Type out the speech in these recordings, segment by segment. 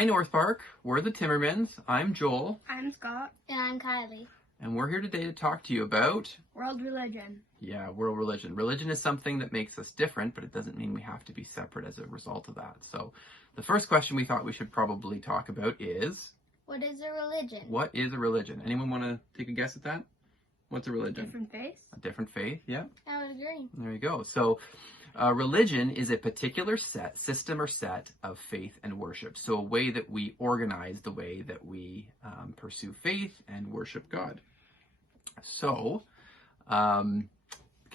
Hi North Park, we're the Timmermans. I'm Joel. I'm Scott. And I'm Kylie. And we're here today to talk to you about... world religion. Yeah, world religion. Religion is something that makes us different, but it doesn't mean we have to be separate as a result of that. So the first question we thought we should probably talk about is... what is a religion? What is a religion? Anyone want to take a guess at that? What's a religion? Different faith. A different faith, yeah. I would agree. There you go. So religion is a particular system or set of faith and worship. So a way that we organize the way that we pursue faith and worship God. So, can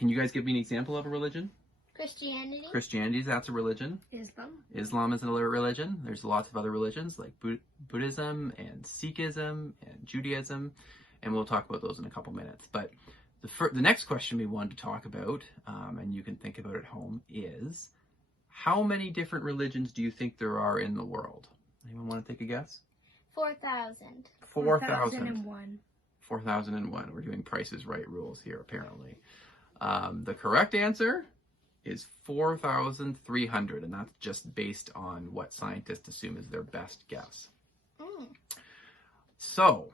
you guys give me an example of a religion? Christianity. Christianity, that's a religion. Islam. Islam is another religion. There's lots of other religions like Buddhism and Sikhism and Judaism, and we'll talk about those in a couple minutes. But the next question we wanted to talk about, and you can think about at home, is how many different religions do you think there are in the world? Anyone want to take a guess? 4,000. 4,001. 4,001. We're doing Price is Right rules here, apparently. The correct answer is 4,300, and that's just based on what scientists assume is their best guess. So,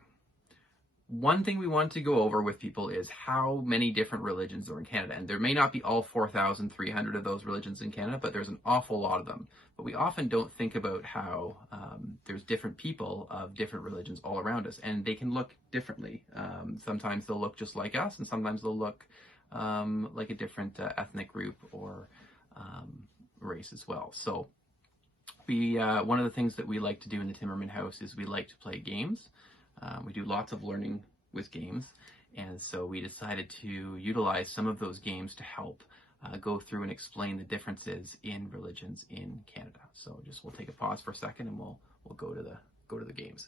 one thing we want to go over with people is how many different religions are in Canada. And there may not be all 4,300 of those religions in Canada, but there's an awful lot of them. But we often don't think about how there's different people of different religions all around us, and they can look differently. Sometimes they'll look just like us, and sometimes they'll look like a different ethnic group or race as well. So one of the things that we like to do in the Timmerman House is we like to play games. We do lots of learning with games, and so we decided to utilize some of those games to help go through and explain the differences in religions in Canada. So we'll take a pause for a second, and we'll go to the games.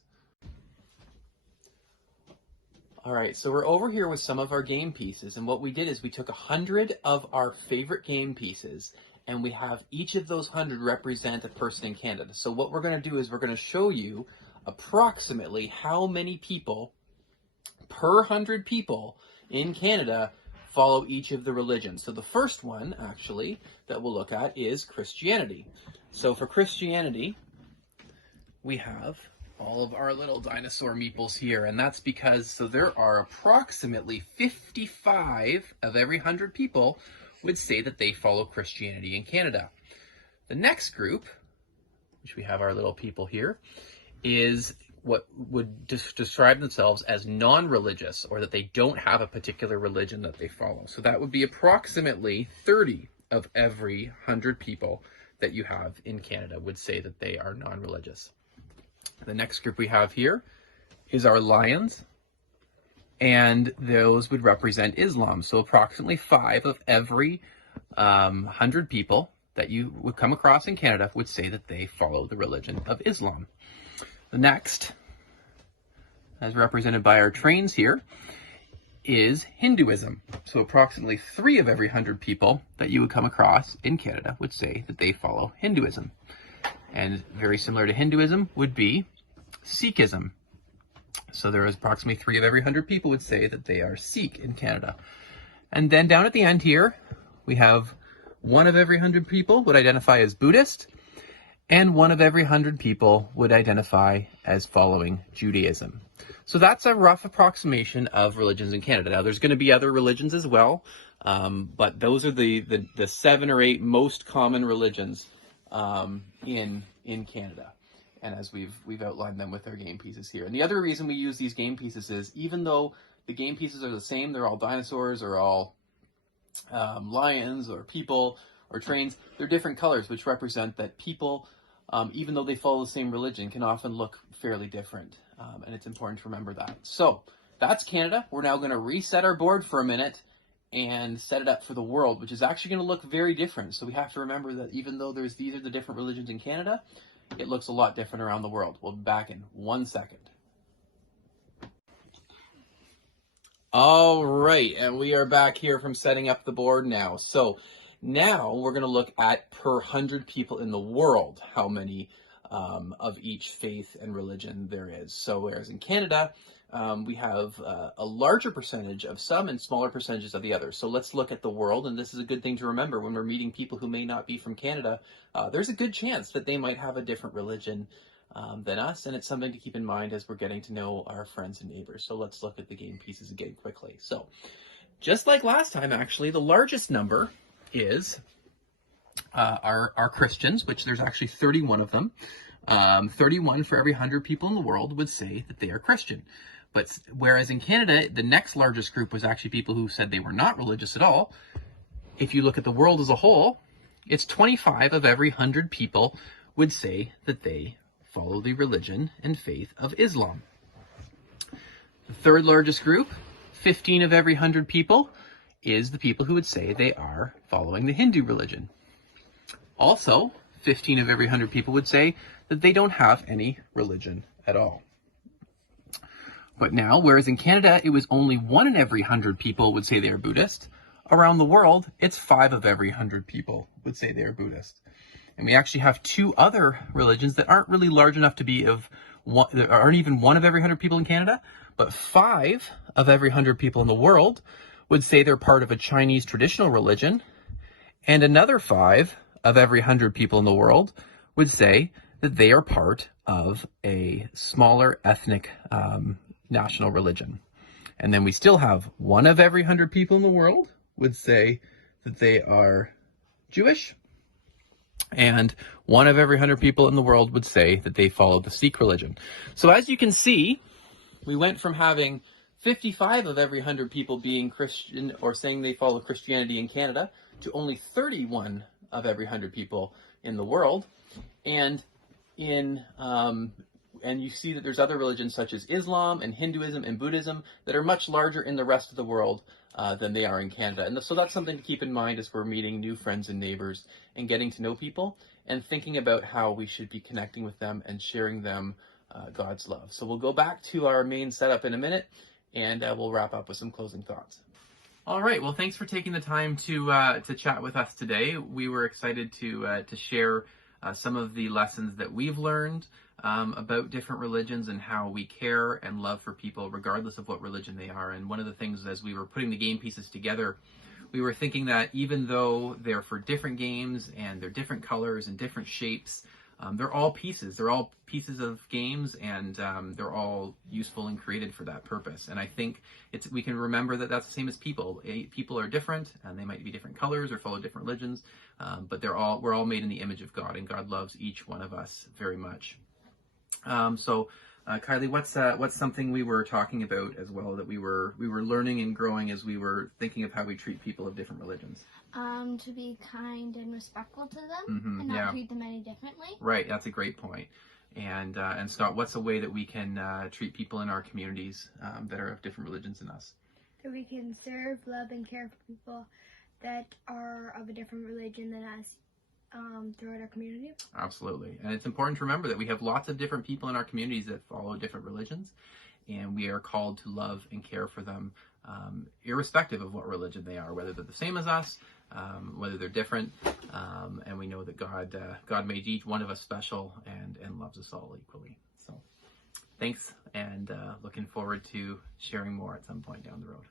All right, so we're over here with some of our game pieces, and what we did is we took 100 of our favorite game pieces, and we have each of those 100 represent a person in Canada. So what we're going to do is we're going to show you approximately how many people per 100 people in Canada follow each of the religions. So the first one, actually, that we'll look at is Christianity. So for Christianity, we have all of our little dinosaur meeples here, and that's because, so there are approximately 55 of every 100 people would say that they follow Christianity in Canada. The next group, which we have our little people here, is what would describe themselves as non-religious, or that they don't have a particular religion that they follow. So that would be approximately 30 of every 100 people that you have in Canada would say that they are non-religious. The next group we have here is our Lions, and those would represent Islam. So approximately 5 of every 100 people that you would come across in Canada would say that they follow the religion of Islam. The next, as represented by our trains here, is Hinduism. So approximately 3 of every 100 people that you would come across in Canada would say that they follow Hinduism. And very similar to Hinduism would be Sikhism. So there is approximately 3 of every 100 people would say that they are Sikh in Canada. And then down at the end here, we have 1 of every 100 people would identify as Buddhist, and 1 of every 100 people would identify as following Judaism. So that's a rough approximation of religions in Canada. Now, there's going to be other religions as well, but those are the 7 or 8 most common religions in Canada. And as we've outlined them with our game pieces here. And the other reason we use these game pieces is, even though the game pieces are the same, they're all dinosaurs or all lions or people or trains, they're different colors, which represent that people, even though they follow the same religion, can often look fairly different. And it's important to remember that. So that's Canada. We're now going to reset our board for a minute and set it up for the world, which is actually going to look very different. So we have to remember that even though these are the different religions in Canada, it looks a lot different around the world. We'll be back in 1 second. All right, and we are back here from setting up the board now. So now we're going to look at per 100 people in the world, how many of each faith and religion there is. So whereas in Canada, we have a larger percentage of some and smaller percentages of the others. So let's look at the world, and this is a good thing to remember when we're meeting people who may not be from Canada. There's a good chance that they might have a different religion than us, and it's something to keep in mind as we're getting to know our friends and neighbors. So let's look at the game pieces again quickly. So just like last time, actually, the largest number is our Christians, which there's actually 31 of them. 31 for every 100 people in the world would say that they are Christian. But whereas in Canada, the next largest group was actually people who said they were not religious at all. If you look at the world as a whole, it's 25 of every 100 people would say that they follow the religion and faith of Islam. The third largest group, 15 of every 100 people, is the people who would say they are following the Hindu religion. Also, 15 of every 100 people would say that they don't have any religion at all. But now, whereas in Canada, it was only 1 in every 100 people would say they are Buddhist, around the world, it's 5 of every 100 people would say they are Buddhist. And we actually have 2 other religions that aren't really large enough to be of one, that aren't even 1 of every 100 people in Canada, but 5 of every 100 people in the world would say they're part of a Chinese traditional religion, and another 5 of every 100 people in the world would say that they are part of a smaller ethnic national religion. And then we still have 1 of every 100 people in the world would say that they are Jewish, and 1 of every 100 people in the world would say that they follow the Sikh religion. So as you can see, we went from having 55 of every 100 people being Christian or saying they follow Christianity in Canada to only 31 of every 100 people in the world. And and you see that there's other religions such as Islam and Hinduism and Buddhism that are much larger in the rest of the world than they are in Canada. And so that's something to keep in mind as we're meeting new friends and neighbors and getting to know people and thinking about how we should be connecting with them and sharing them God's love. So we'll go back to our main setup in a minute, and we'll wrap up with some closing thoughts. All right. Well, thanks for taking the time to chat with us today. We were excited to share some of the lessons that we've learned about different religions and how we care and love for people regardless of what religion they are. And one of the things as we were putting the game pieces together, we were thinking that even though they're for different games and they're different colors and different shapes, they're all pieces. They're all pieces of games, and they're all useful and created for that purpose. And I think we can remember that that's the same as people. People are different, and they might be different colors or follow different religions, but we're all made in the image of God, and God loves each one of us very much. So, Kylie, what's something we were talking about as well that we were learning and growing as we were thinking of how we treat people of different religions? To be kind and respectful to them, and not treat them any differently. Right, that's a great point. And Scott, what's a way that we can treat people in our communities that are of different religions than us? So we can serve, love, and care for people that are of a different religion than us throughout our community. Absolutely. And it's important to remember that we have lots of different people in our communities that follow different religions, and we are called to love and care for them irrespective of what religion they are, whether they're the same as us, whether they're different, and we know that God made each one of us special and loves us all equally. So thanks, and looking forward to sharing more at some point down the road.